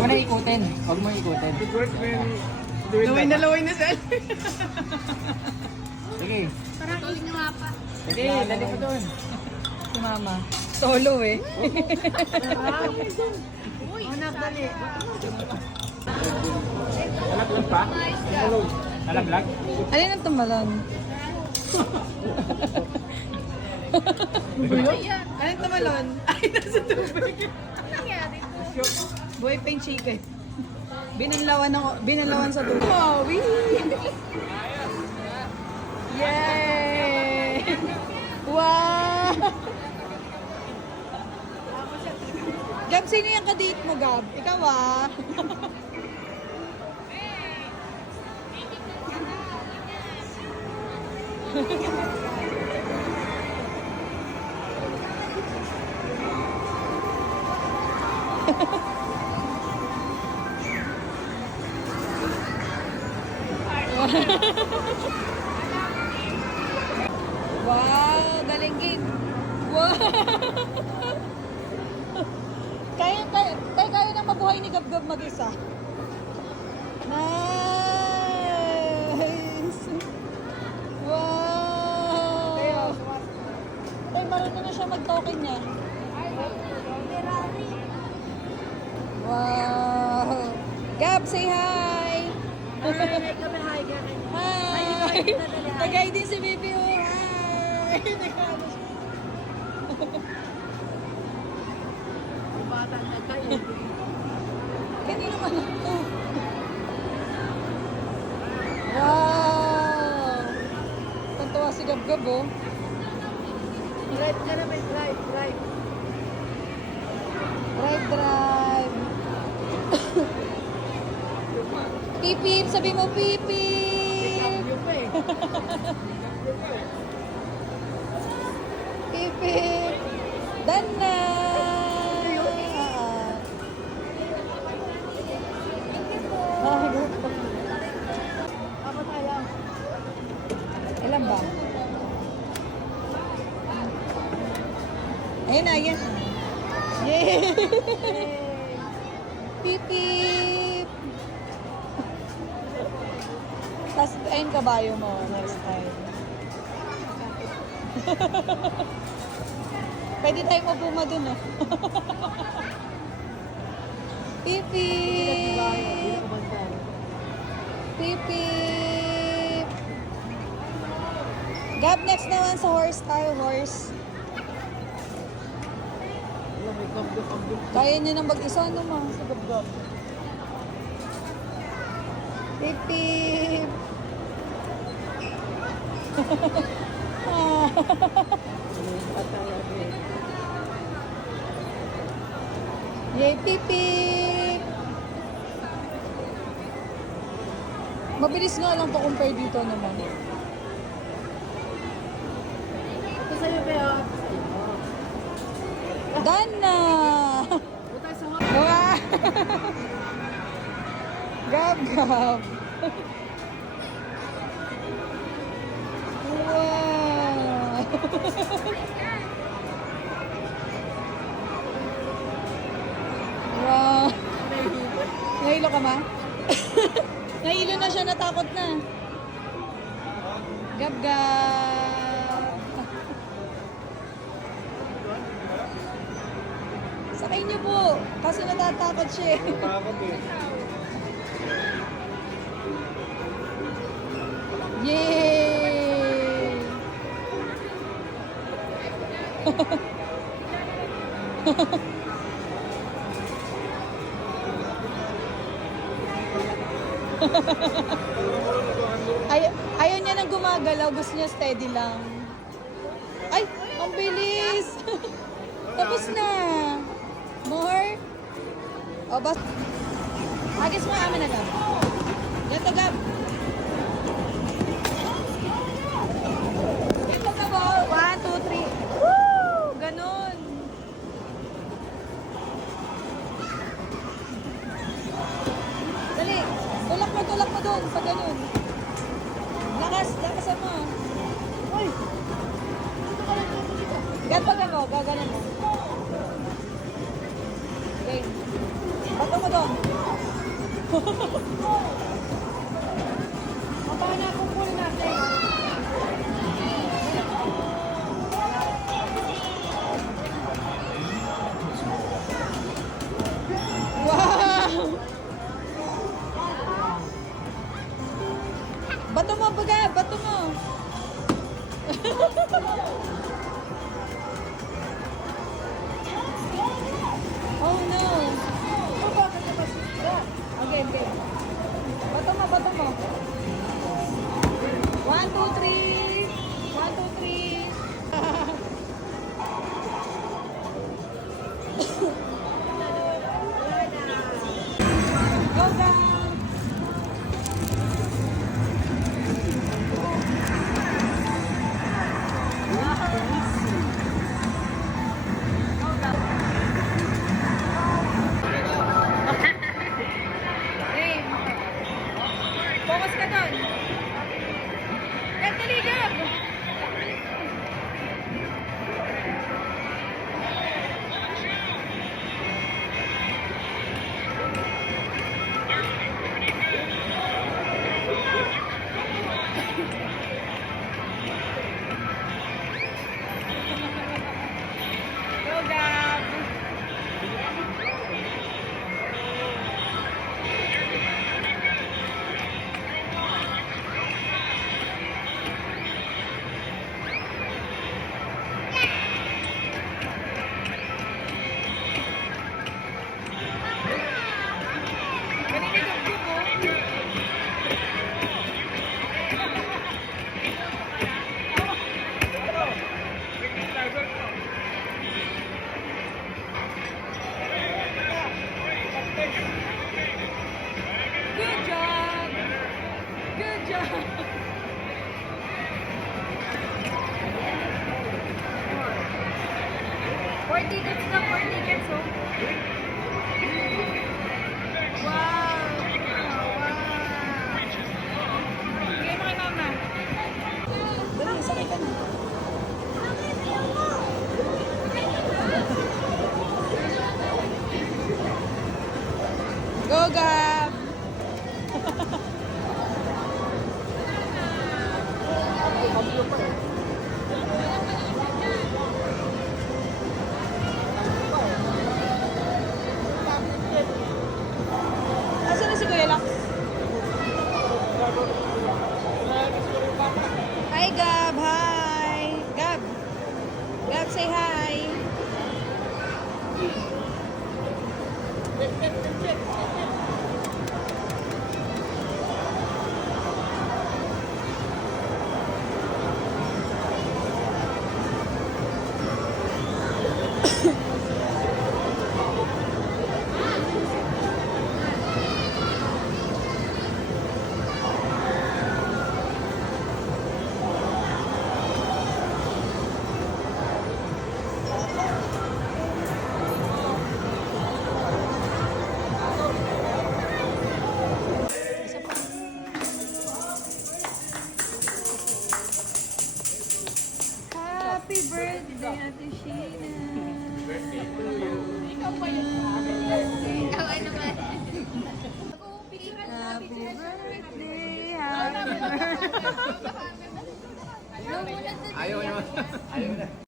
Huwag mo na ikutin. Huwag mo ikutin. Laway na sir. Sige. Parang inyo nga pa. Sige, dali mo doon. Si mama. Solo eh. Uy, dali. Nalaglag pa? Nalaglag? Alin ang tumalon? Ayan. Alin tumalon? Ay, nasa tubig. Ano nangyari? Boy pink chicken. Binanlawan sa tubig. Wow! Yay! Wow! Gab, sino yung kadate mo, Gab? Ikaw ah. Wow, galing gig. Wow. Kaya nang mabuhay ni Gab-Gab mag-isa. Nice. Wow. Tay, marunong na siya mag-token niya. Wow. Gab, say hi. Hi. Tagay din si Bibi. Hi. Kanina naman ito. Wow. Tantawa si Gab-Gab oh. Drive ka naman, drive. Drive. Pipip, sabi mo pipip. Pipip. Done na. Ako tayo. Ilan ba? Ayun na, yan. Yay! Pipip! Tapos, ayun kabayo mo next time. Pwede tayo mabuma dun, oh. Pipip! Pipip! Gab, next naman sa horse tayo, horse. Kaya niya nang mag-isa naman sa Gab-Gab. Pipip! Yay, pipip! Mabilis nga lang to compare dito naman. Ito sa'yo ba yun? Done na! Butay sa Wow! Gab-Gab! Wow! Wow! Nahilo ka ma? Nahilo na siya, natakot na. Gab-Gab! Sakay niyo po, kasi natatakot siya eh. Yay! Ayaw niya nang gumagalaw, gusto niya steady lang. Ay, ang bilis! Tapos na! More? O, bas... Agis mo amin na, Gab. Yan to, Gab. Yan to, Gab. 1, 2, 3. Woo! Ganun. Dali. Tulak mo doon. Pag ganun. Lakasan mo. Uy! Gab, pag ako, gaganan mo. Okay. Bato mo doon. Paano na kukunin natin? Wow! Bato mo, baga! Bato mo! Oh no! Okay, okay. Bato mo, bato mo. 1, 2, 3. 1, 2, 3. Go down! Game. Focus ka doon. Dali, Gab! Go, Gab! Kanina gab-gab, oh. Good job! Good job! Four tickets na, 4 tickets, oh. Wow! Wow! Bigay mo kay mama. Dali, sakay ka na. Go, Gab! Asan na si Kuya Lax? Hi, Gab! Hi! Gab! Gab, say hi! Happy birthday, Ate Sheena! Ikaw pa yun sa akin. Ikaw ano ba? Happy birthday! Happy birthday! Ayaw naman. Ayaw na.